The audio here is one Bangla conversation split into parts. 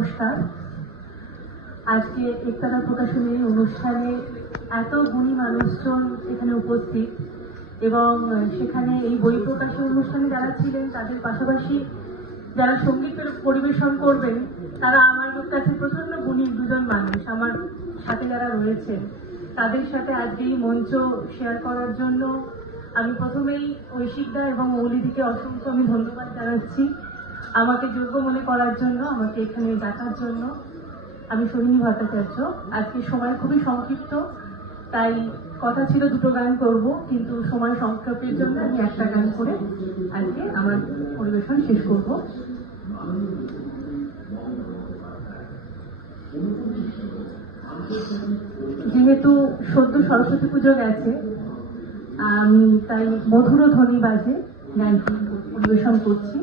নমস্কার। আজকে একতারা প্রকাশনী অনুষ্ঠানে এত গুণী মানুষজন এখানে উপস্থিত এবং সেখানে এই বই প্রকাশের অনুষ্ঠানে যারা ছিলেন তাদের পাশাপাশি যারা সঙ্গীত পরিবেশন করবেন তারা আমার কাছে প্রচন্ড গুণী দুজন মানুষ আমার সাথে যারা রয়েছেন, তাদের সাথে আজকে এই মঞ্চ শেয়ার করার জন্য আমি প্রথমেই ঐশিকদা এবং মৌলিদিকে অসংখ্য আমি ধন্যবাদ জানাচ্ছি আমাকে যোগ্য মনে করার জন্য, আমাকে এখানে ডাকার জন্য। আমি সোহিনী ভট্টাচার্য। আজকে সময় খুবই সংক্ষিপ্ত, তাই কথা ছিল দুটো গান করব, কিন্তু সময় সংক্ষেপের জন্য আমি একটা গান করে আজকে আমার পরিবেশন শেষ করব। যেহেতু সদ্য সরস্বতী পুজো গেছে, তাই মধুর ধ্বনি বাজে গানটি পরিবেশন করছি।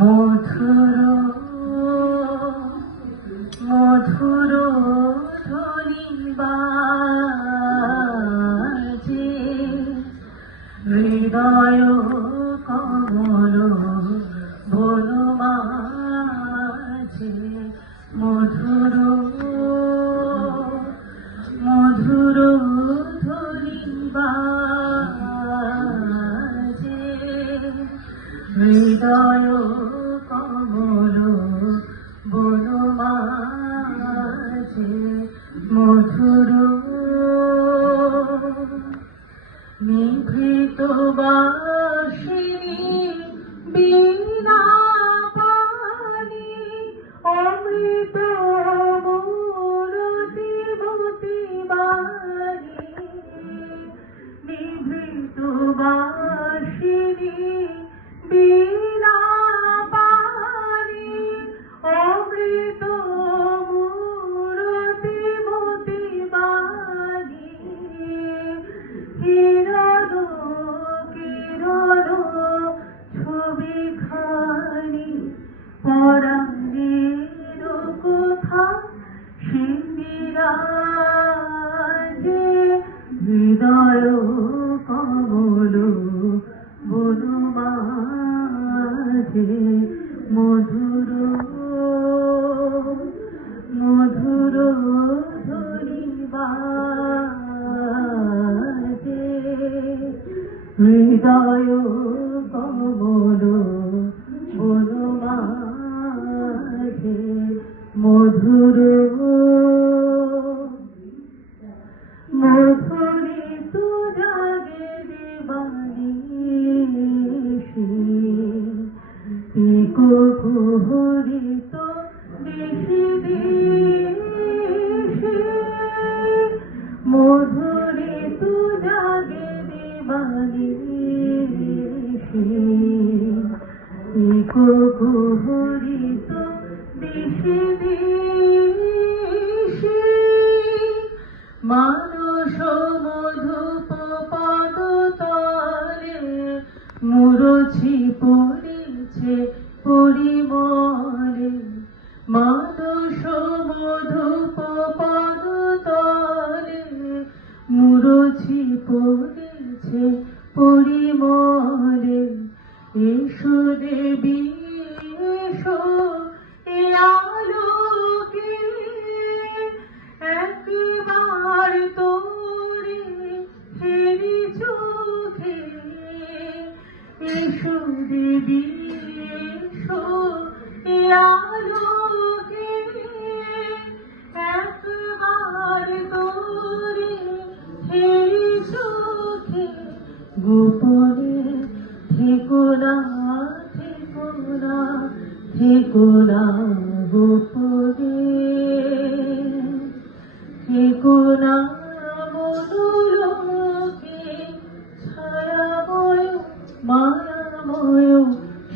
মধুর মধুর ধ্বনি বাজে হৃদয় কমল বন মাঝে, মধুর মধুর ধ্বনি বাজে হৃদয় কমল বন মাঝে, মধুর নিভৃত বাঁশিনী বীণা পানি অমৃত মূরতি মতি বাণী, নিভৃত বাঁশিনী বীণা পানি অমৃত মূরতি মতি বাণী, কিরণ কিরণ ছবি খানি পরাণের কথা সিন্দিরাজে, হৃদয় কমল বন মাঝে, মধুর মধুর ধ্বনি বাজে হৃদয় কমল বন মাঝে, মধুর মধুরিত জাগে দেবানিশি, কুহরিত দেশে দেশে, মধুরিত জাগে দেবানিশি, কুহরিত দেশে দেশে, মানস মধুপ পদতলে মুরছি পড়েছে পরিমলে, মানস মধুপ পদতলে মুরছি পড়েছে পরিমলে, এসো দেবী এসো এ আলোকে একবার তোরে ফেরি চোখে, এসো দেবী এসো এ আলোকে একবার তোরে ফেরি চোখে, গোপনে থেকো না থেকো না থেকো না গোপনে, থেকো না মনোলোকে ছায়াময় মায়াময়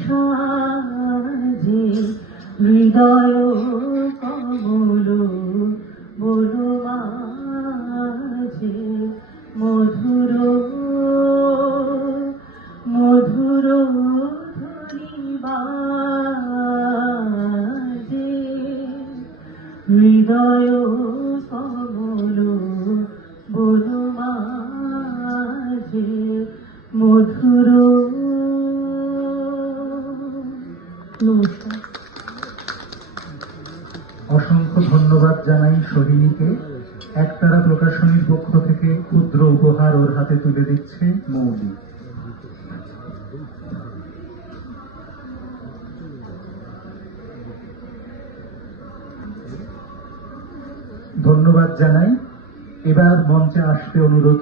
সাজে, হৃদয় কমল বন মাঝে, মধুর মধুর মধুর ধ্বনি বাজে হৃদয় কমল বনু মাঝে মধুর। নমস্কার। অসংখ্য ধন্যবাদ জানাই সোহিনীকে। একতারা প্রকাশনীর পক্ষ থেকে ক্ষুদ্র উপহার ওর হাতে তুলে দিচ্ছে মৌলি। ধন্যবাদ জানাই। এবার মঞ্চে আসতে অনুরোধ